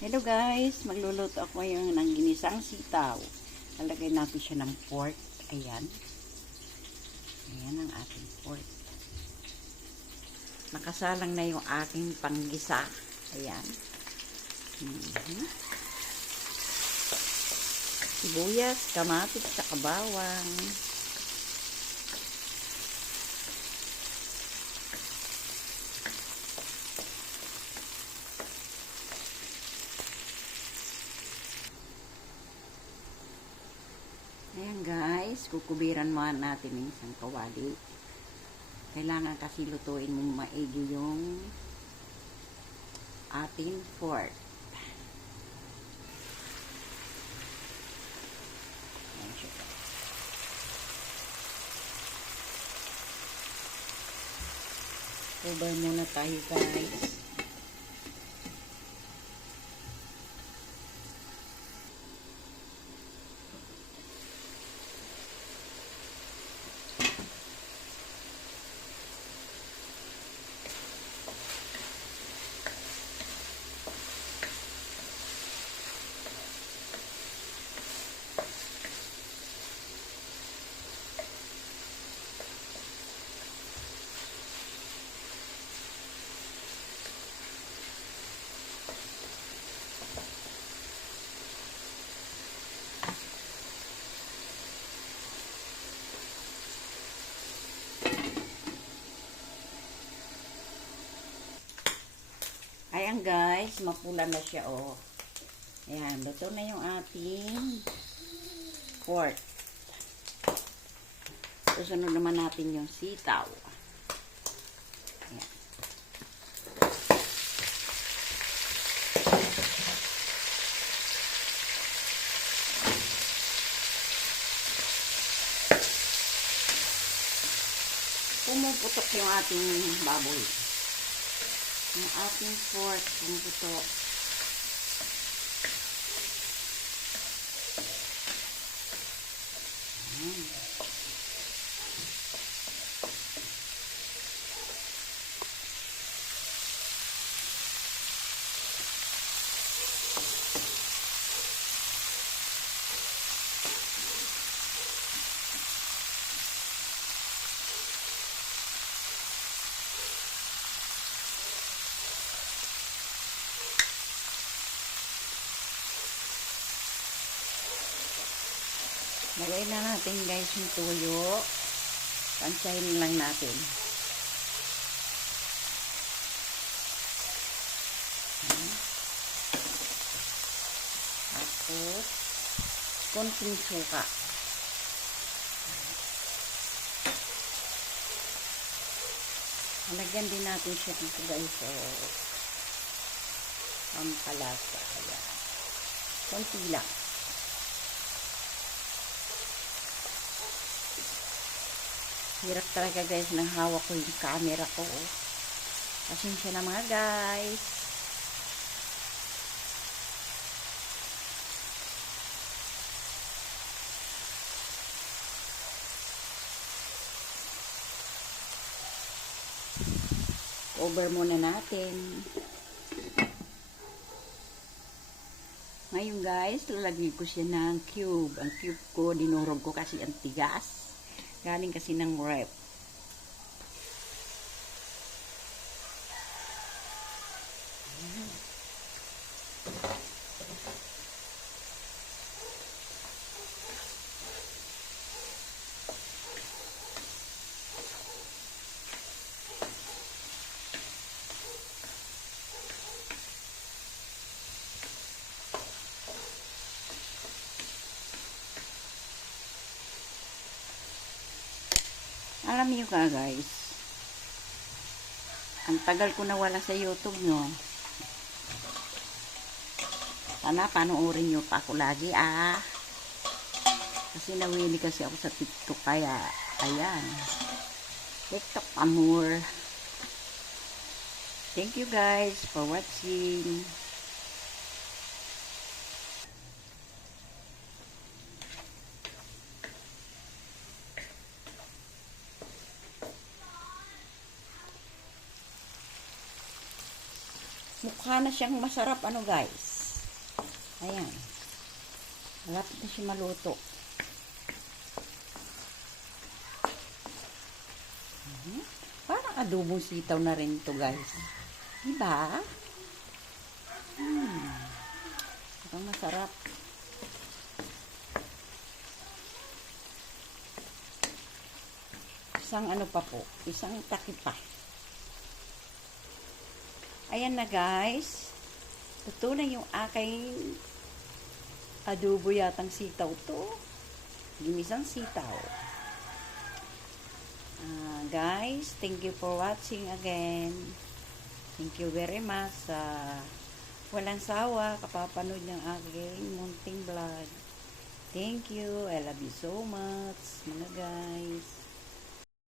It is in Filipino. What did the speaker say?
Hello guys, magluluto ako ngayon ng ginisang sitaw. Lalagay natin siya ng pork. Ayan. Ayan ang ating pork. Nakasalang na yung aking panggisa. Ayan. Mhm. Sibuyas, kamatis, saka bawang. Ayan guys, kukubiran mo natin ng isang kawali. Kailangan kasi lutuin mo maigi yung ating pork. Ayan siya. Cover muna tayo guys. Ayan guys, mapula na siya oh. Ayan, luto na yung ating pork. Susunod naman natin yung sitaw. Ayan. Pumuputok yung ating baboy. Yung ating pork, pumuputok. Ayan. Lagay na natin guys yung tuyo. Pansahin lang natin. Tapos, konting suka. Halagyan din natin siya dito guys. So, pampalasa. Ayan. Konti lang. Hirap talaga guys nang hawak ko yung camera ko. Oh. Pasensya na mga guys. Over muna natin. Ngayon guys, lalagyan ko siya ng cube. Ang cube ko, dinurog ko kasi ang tigas. Galing kasi ng rep. Alam niyo ka guys, ang tagal ko nawala sa YouTube no. Sana panoorin niyo pa ako lagi ah. Kasi nawili kasi ako sa TikTok kaya ayan. TikTok amor. Thank you guys for watching. Mukha na siyang masarap ano guys. Ayan. Malapit na siya maluto. Mhm. Parang adobong sitaw na rin to guys. Diba? Hmm. Parang masarap. Isang ano pa po. Isang takip pa. Ayan na guys. Totoo na yung aking adobo yatang sitaw to. Ginisang sitaw. Ah, guys, thank you for watching again. Thank you very much sa walang sawa kapapanood ng aking munting vlog. Thank you. I love you so much, mga guys.